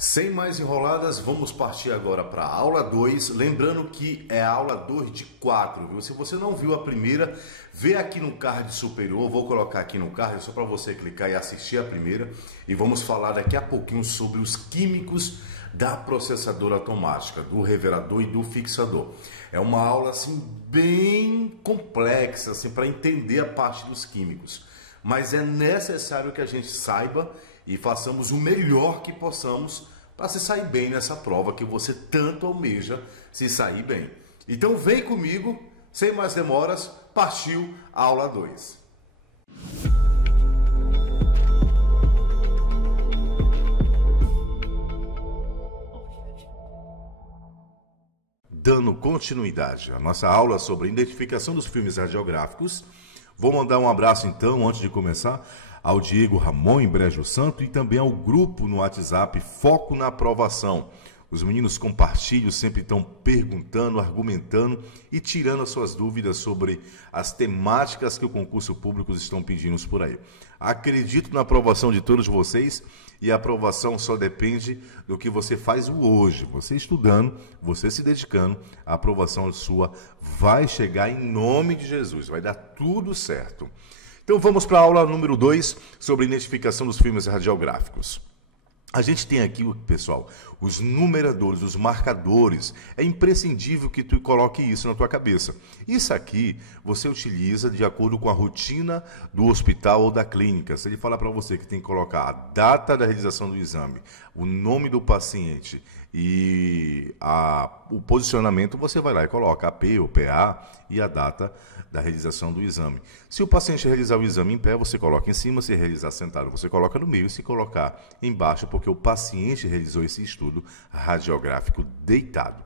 Sem mais enroladas, vamos partir agora para a aula 2, lembrando que é a aula 2 de 4, viu? Se você não viu a primeira, vê aqui no card superior, vou colocar aqui no card só para você clicar e assistir a primeira, e vamos falar daqui a pouquinho sobre os químicos da processadora automática, do revelador e do fixador. É uma aula assim bem complexa assim para entender a parte dos químicos, mas é necessário que a gente saiba e façamos o melhor que possamos para se sair bem nessa prova que você tanto almeja se sair bem. Então vem comigo, sem mais demoras, partiu a aula 2. Dando continuidade à nossa aula sobre a identificação dos filmes radiográficos, vou mandar um abraço então, antes de começar, ao Diego Ramon em Brejo Santo e também ao grupo no WhatsApp Foco na Aprovação. Os meninos compartilham, sempre estão perguntando, argumentando e tirando as suas dúvidas sobre as temáticas que o concurso público estão pedindo por aí. Acredito na aprovação de todos vocês e a aprovação só depende do que você faz hoje. Você estudando, você se dedicando, a aprovação sua vai chegar em nome de Jesus, vai dar tudo certo. Então vamos para a aula número 2 sobre a identificação dos filmes radiográficos. A gente tem aqui, pessoal, os numeradores, os marcadores. É imprescindível que tu coloque isso na tua cabeça. Isso aqui você utiliza de acordo com a rotina do hospital ou da clínica. Se ele falar para você que tem que colocar a data da realização do exame, o nome do paciente e o posicionamento, você vai lá e coloca a P ou PA e a data da realização do exame. Se o paciente realizar o exame em pé, você coloca em cima, se realizar sentado, você coloca no meio, e se colocar embaixo, porque o paciente realizou esse estudo radiográfico deitado.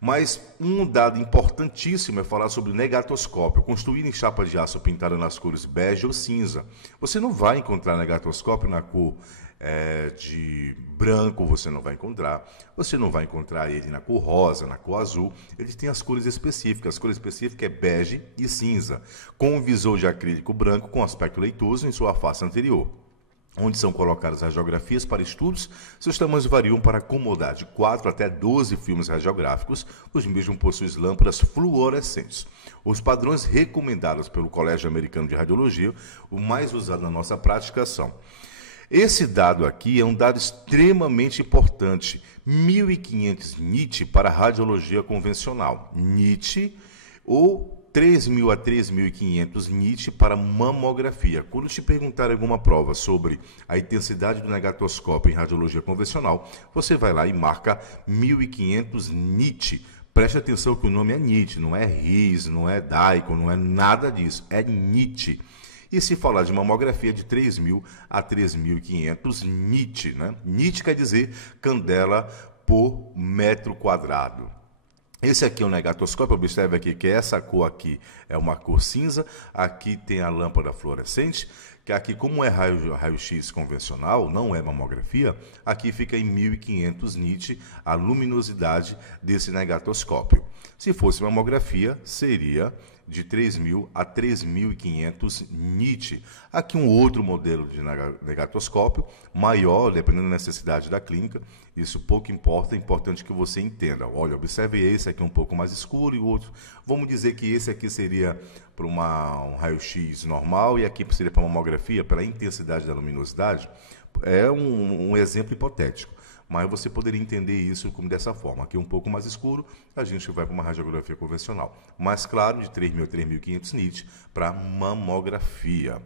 Mas um dado importantíssimo é falar sobre o negatoscópio, construído em chapa de aço pintada nas cores bege ou cinza. Você não vai encontrar negatoscópio na cor de branco, você não vai encontrar ele na cor rosa, na cor azul. Ele tem as cores específicas. A cor específica é bege e cinza, com um visor de acrílico branco com aspecto leitoso em sua face anterior. Onde são colocadas radiografias para estudos, seus tamanhos variam para acomodar de 4 até 12 filmes radiográficos, os mesmos possuem lâmpadas fluorescentes. Os padrões recomendados pelo Colégio Americano de Radiologia, o mais usado na nossa prática são: esse dado aqui é um dado extremamente importante, 1.500 nit para radiologia convencional, nit ou 3.000 a 3.500 nit para mamografia. Quando te perguntar alguma prova sobre a intensidade do negatoscópio em radiologia convencional, você vai lá e marca 1.500 nit. Preste atenção que o nome é nit, não é RIS, não é DAICO, não é nada disso, é nit. E se falar de mamografia, de 3.000 a 3.500 nit, né? Nit quer dizer candela por metro quadrado. Esse aqui é o negatoscópio, observe aqui que essa cor aqui é uma cor cinza, aqui tem a lâmpada fluorescente, que aqui, como é raio-x convencional, não é mamografia, aqui fica em 1.500 nit a luminosidade desse negatoscópio. Se fosse mamografia, seria de 3.000 a 3.500 nit. Aqui um outro modelo de negatoscópio, maior, dependendo da necessidade da clínica. Isso pouco importa, é importante que você entenda. Olha, observe esse aqui um pouco mais escuro e o outro. Vamos dizer que esse aqui seria para um raio-x normal e aqui seria para mamografia, pela intensidade da luminosidade. É um exemplo hipotético. Mas você poderia entender isso como dessa forma. Aqui um pouco mais escuro, a gente vai para uma radiografia convencional. Mais claro, de 3.000 a 3.500 nit para mamografia.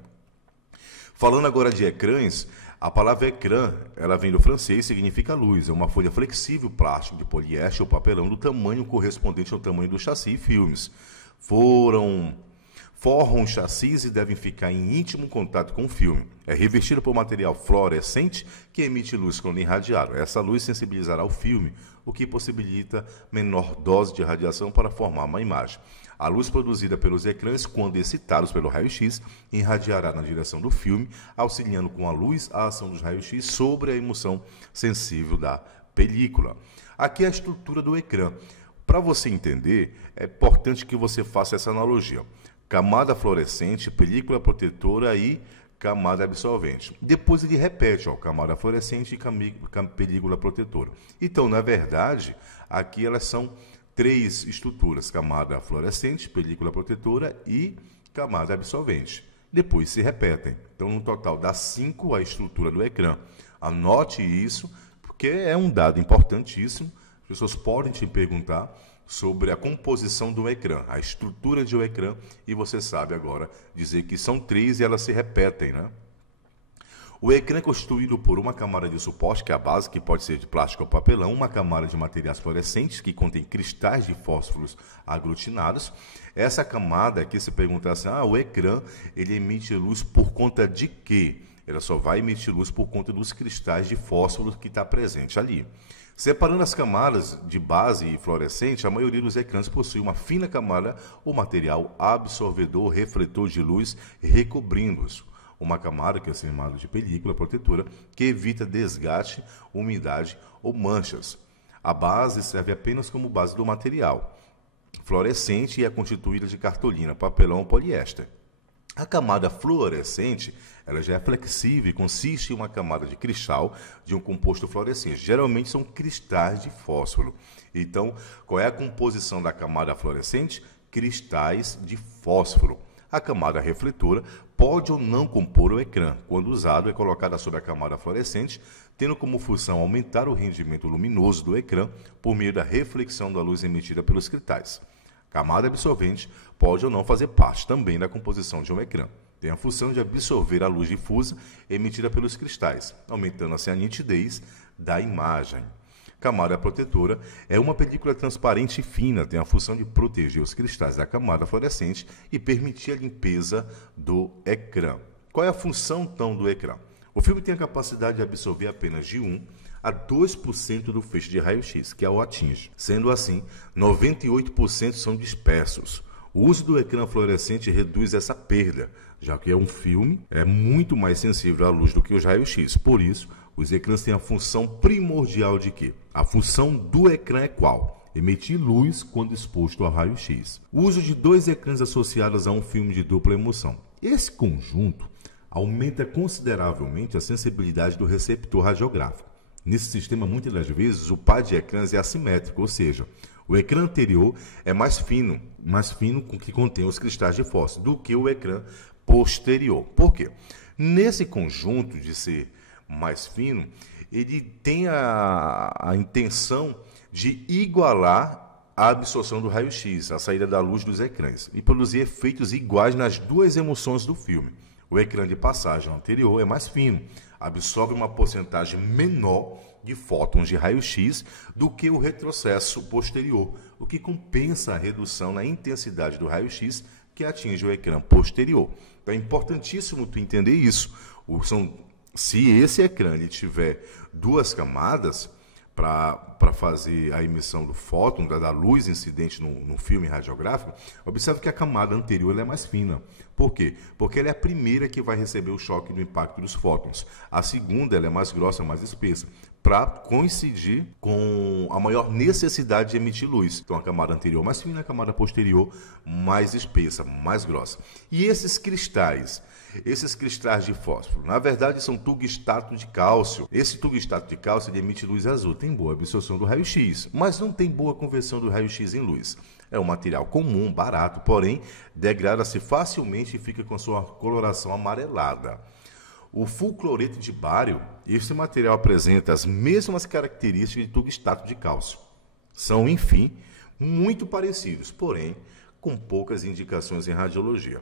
Falando agora de ecrãs, a palavra ecrã, ela vem do francês e significa luz. É uma folha flexível, plástico, de poliéster ou papelão do tamanho correspondente ao tamanho do chassi e filmes. Forram chassis e devem ficar em íntimo contato com o filme. É revestido por material fluorescente que emite luz quando irradiado. Essa luz sensibilizará o filme, o que possibilita menor dose de radiação para formar uma imagem. A luz produzida pelos ecrãs, quando excitados pelo raio-x, irradiará na direção do filme, auxiliando com a luz a ação dos raios-x sobre a emulsão sensível da película. Aqui é a estrutura do ecrã. Para você entender, é importante que você faça essa analogia. Camada fluorescente, película protetora e camada absorvente. Depois ele repete, camada fluorescente e película protetora. Então, na verdade, aqui elas são 3 estruturas: camada fluorescente, película protetora e camada absorvente. Depois se repetem. Então, no total, dá 5 a estrutura do ecrã. Anote isso, porque é um dado importantíssimo. As pessoas podem te perguntar sobre a composição do ecrã, a estrutura de um ecrã, e você sabe agora dizer que são 3 e elas se repetem, né? O ecrã é constituído por uma camada de suporte, que é a base, que pode ser de plástico ou papelão, uma camada de materiais fluorescentes, que contém cristais de fósforos aglutinados. Essa camada aqui, se perguntar assim, o ecrã, ele emite luz por conta de quê? Ela só vai emitir luz por conta dos cristais de fósforo que está presente ali. Separando as camadas de base e fluorescente, a maioria dos ecrãs possui uma fina camada ou material absorvedor, refletor de luz, recobrindo-os. Uma camada, que é chamada de película protetora, que evita desgaste, umidade ou manchas. A base serve apenas como base do material fluorescente e é constituída de cartolina, papelão ou poliéster. A camada fluorescente, ela já é flexível e consiste em uma camada de cristal de um composto fluorescente. Geralmente são cristais de fósforo. Então, qual é a composição da camada fluorescente? Cristais de fósforo. A camada refletora pode ou não compor o ecrã. Quando usado, é colocada sobre a camada fluorescente, tendo como função aumentar o rendimento luminoso do ecrã por meio da reflexão da luz emitida pelos cristais. A camada absorvente pode ou não fazer parte também da composição de um ecrã. Tem a função de absorver a luz difusa emitida pelos cristais, aumentando assim a nitidez da imagem. Camada protetora é uma película transparente e fina, tem a função de proteger os cristais da camada fluorescente e permitir a limpeza do ecrã. Qual é a função, então, do ecrã? O filme tem a capacidade de absorver apenas de 1 a 2% do feixe de raio-x, que o atinge. Sendo assim, 98% são dispersos. O uso do ecrã fluorescente reduz essa perda, já que um filme é muito mais sensível à luz do que os raios-x. Por isso, os ecrãs têm a função primordial de quê? A função do ecrã é qual? Emitir luz quando exposto ao raio-x. O uso de 2 ecrãs associados a um filme de dupla emissão. Esse conjunto aumenta consideravelmente a sensibilidade do receptor radiográfico. Nesse sistema, muitas das vezes, o par de ecrãs é assimétrico, ou seja, o ecrã anterior é mais fino que contém os cristais de fósforo, do que o ecrã posterior. Por quê? Nesse conjunto de ser mais fino, ele tem a intenção de igualar a absorção do raio-x, a saída da luz dos ecrãs, e produzir efeitos iguais nas 2 emissões do filme. O ecrã de passagem anterior é mais fino, absorve uma porcentagem menor de fótons de raio-x do que o retrocesso posterior, o que compensa a redução na intensidade do raio-x que atinge o ecrã posterior. Então é importantíssimo tu entender isso. Se esse ecrã ele tiver 2 camadas para fazer a emissão do fóton, da luz incidente no filme radiográfico, observe que a camada anterior ela é mais fina. Por quê? Porque ela é a primeira que vai receber o choque do impacto dos fótons. A segunda ela é mais grossa, mais espessa, para coincidir com a maior necessidade de emitir luz. Então, a camada anterior mais fina, a camada posterior mais espessa, mais grossa. E esses cristais de fósforo, na verdade, são tungstato de cálcio. Esse tungstato de cálcio ele emite luz azul, tem boa absorção do raio-x, mas não tem boa conversão do raio-x em luz. É um material comum, barato, porém, degrada-se facilmente e fica com sua coloração amarelada. O fulcloreto de bário, esse material apresenta as mesmas características de tungstato de cálcio. São, enfim, muito parecidos, porém, com poucas indicações em radiologia.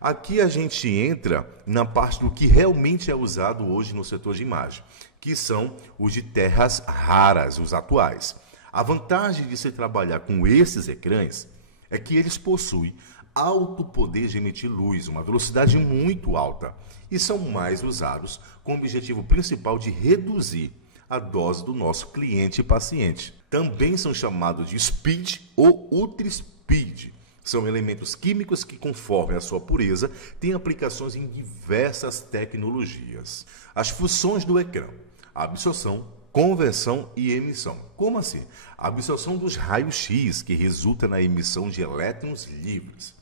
Aqui a gente entra na parte do que realmente é usado hoje no setor de imagem, que são os de terras raras, os atuais. A vantagem de se trabalhar com esses ecrãs é que eles possuem alto poder de emitir luz, uma velocidade muito alta, e são mais usados com o objetivo principal de reduzir a dose do nosso cliente e paciente. Também são chamados de speed ou ultra speed. São elementos químicos que, conforme a sua pureza, têm aplicações em diversas tecnologias. As funções do ecrã: absorção, conversão e emissão. Como assim? A absorção dos raios-x, que resulta na emissão de elétrons livres.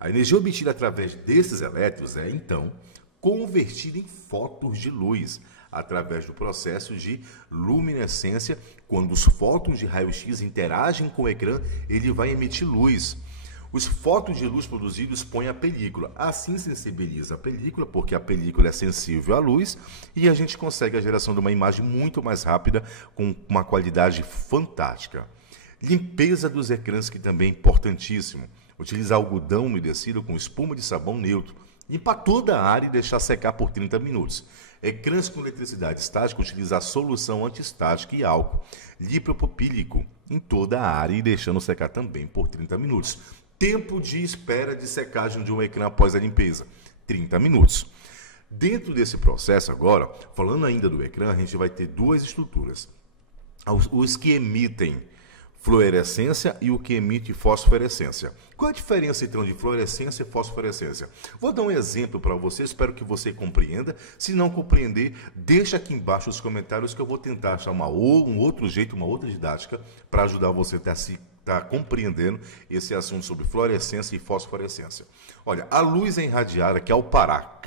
A energia obtida através desses elétrons é, então, convertida em fótons de luz, através do processo de luminescência. Quando os fótons de raio-x interagem com o ecrã, ele vai emitir luz. Os fótons de luz produzidos põem a película, assim sensibiliza a película, porque a película é sensível à luz, e a gente consegue a geração de uma imagem muito mais rápida, com uma qualidade fantástica. Limpeza dos ecrãs, que também é importantíssimo. Utilizar algodão umedecido com espuma de sabão neutro. Limpar toda a área e deixar secar por 30 minutos. Ecrãs com eletricidade estática, utilizar solução antiestática e álcool lipopropílico em toda a área e deixando secar também por 30 minutos. Tempo de espera de secagem de um ecrã após a limpeza, 30 minutos. Dentro desse processo agora, falando ainda do ecrã, a gente vai ter duas estruturas. Os que emitem fluorescência e o que emite fosforescência. Qual a diferença, então, de fluorescência e fosforescência? Vou dar um exemplo para você, espero que você compreenda. Se não compreender, deixa aqui embaixo os comentários que eu vou tentar achar um outro jeito, uma outra didática para ajudar você a estar compreendendo esse assunto sobre fluorescência e fosforescência. Olha, a luz é irradiada que ao parar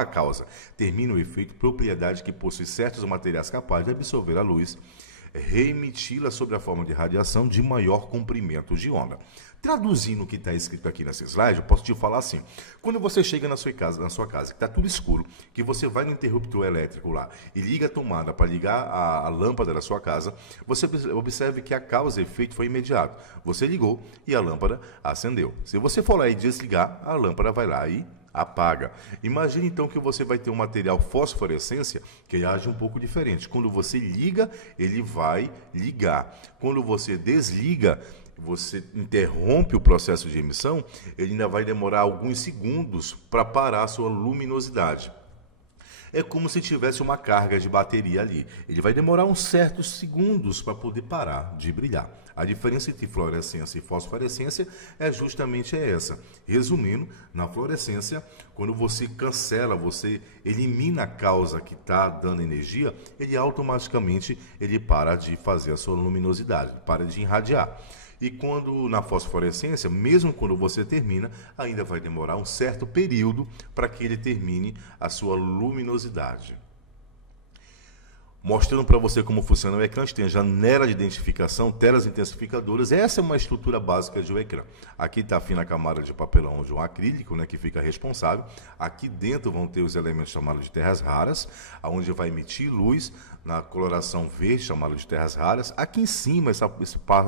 a causa, termina o efeito, propriedade que possui certos materiais capazes de absorver a luz, reemiti-la sob a forma de radiação de maior comprimento de onda. Traduzindo o que está escrito aqui nessa slide, eu posso te falar assim: quando você chega na sua casa, que está tudo escuro, que você vai no interruptor elétrico lá e liga a tomada para ligar a lâmpada da sua casa, você observe que a causa e efeito foi imediato. Você ligou e a lâmpada acendeu. Se você for lá e desligar, a lâmpada vai lá e apaga. Imagine então que você vai ter um material fosforescência que age um pouco diferente. Quando você liga, ele vai ligar. Quando você desliga, você interrompe o processo de emissão, ele ainda vai demorar alguns segundos para parar a sua luminosidade. É como se tivesse uma carga de bateria ali. Ele vai demorar uns certos segundos para poder parar de brilhar. A diferença entre fluorescência e fosforescência é justamente essa. Resumindo, na fluorescência, quando você cancela, você elimina a causa que está dando energia, ele automaticamente para de fazer a sua luminosidade, para de irradiar. E quando na fosforescência, mesmo quando você termina, ainda vai demorar um certo período para que ele termine a sua luminosidade. Mostrando para você como funciona o ecrã, a gente tem a janela de identificação, telas intensificadoras. Essa é uma estrutura básica de um ecrã. Aqui está a fina camada de papelão de um acrílico, que fica responsável. Aqui dentro vão ter os elementos chamados de terras raras, onde vai emitir luz na coloração verde, chamado de terras raras. Aqui em cima,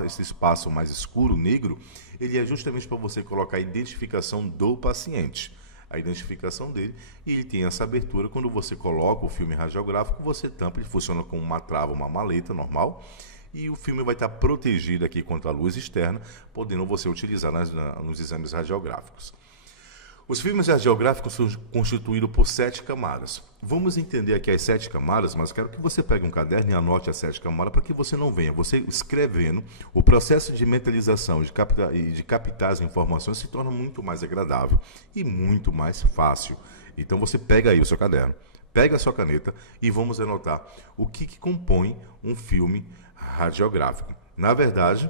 esse espaço mais escuro, negro, ele é justamente para você colocar a identificação do paciente. A identificação dele, e ele tem essa abertura. Quando você coloca o filme radiográfico, você tampa, ele funciona como uma trava, uma maleta normal, e o filme vai estar protegido aqui contra a luz externa, podendo você utilizar nos exames radiográficos. Os filmes radiográficos são constituídos por 7 camadas. Vamos entender aqui as 7 camadas, mas quero que você pegue um caderno e anote as 7 camadas para que você não venha. Você escrevendo, o processo de mentalização e de captar as informações se torna muito mais agradável e muito mais fácil. Então você pega aí o seu caderno, pega a sua caneta e vamos anotar o que compõe um filme radiográfico. Na verdade,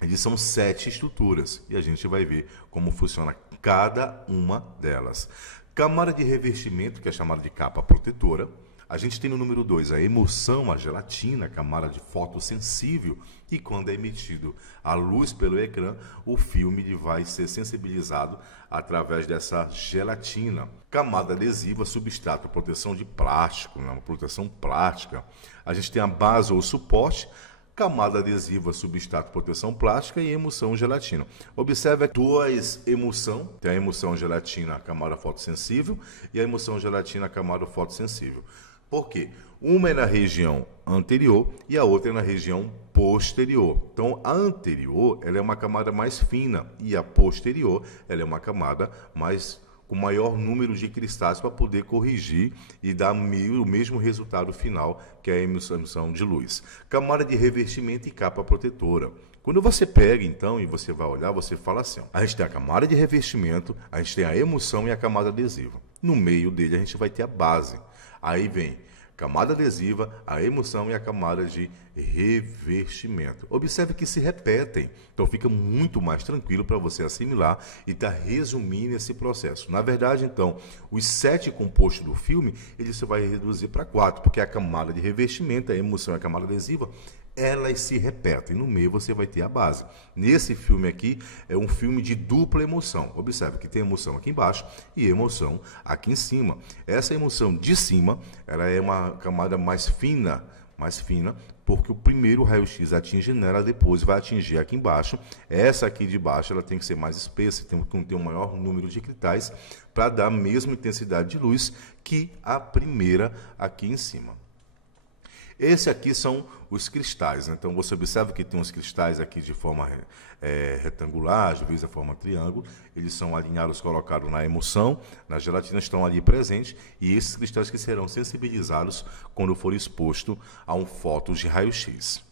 eles são 7 estruturas e a gente vai ver como funciona cada uma delas. Camada de revestimento, que é chamada de capa protetora. A gente tem no número 2 a emulsão, a gelatina, camada de fotossensível, e quando é emitido a luz pelo ecrã, o filme vai ser sensibilizado através dessa gelatina. Camada adesiva, substrato, proteção de plástico, uma proteção plástica. A gente tem a base ou suporte, camada adesiva, substrato, proteção plástica e emulsão gelatina. Observe duas emulsão, tem a emulsão gelatina, a camada fotossensível, e a emulsão gelatina, a camada fotossensível. Por quê? Uma é na região anterior e a outra é na região posterior. Então, a anterior ela é uma camada mais fina e a posterior ela é uma camada com maior número de cristais para poder corrigir e dar o mesmo resultado final, que é a emissão de luz. Camada de revestimento e capa protetora. Quando você pega, então, e você vai olhar, você fala assim, a gente tem a camada de revestimento, a gente tem a emulsão e a camada adesiva. No meio dele, a gente vai ter a base. Aí vem camada adesiva, a emulsão e a camada de revestimento. Observe que se repetem, então fica muito mais tranquilo para você assimilar e estar resumindo esse processo. Na verdade, então, os 7 compostos do filme, ele você vai reduzir para 4, porque a camada de revestimento, a emulsão e a camada adesiva, elas se repetem. No meio você vai ter a base. Nesse filme aqui, é um filme de dupla emoção. Observe que tem emoção aqui embaixo e emoção aqui em cima. Essa emoção de cima, ela é uma camada mais fina, porque o primeiro raio-x atinge nela, depois vai atingir aqui embaixo. Essa aqui de baixo, ela tem que ser mais espessa, tem que ter um maior número de cristais para dar a mesma intensidade de luz que a primeira aqui em cima. Esse aqui são os cristais, né? Então você observa que tem uns cristais aqui de forma retangular, às vezes a forma triângulo, eles são alinhados, colocados na emulsão, na gelatina, estão ali presentes, e esses cristais que serão sensibilizados quando for exposto a um fóton de raio-x.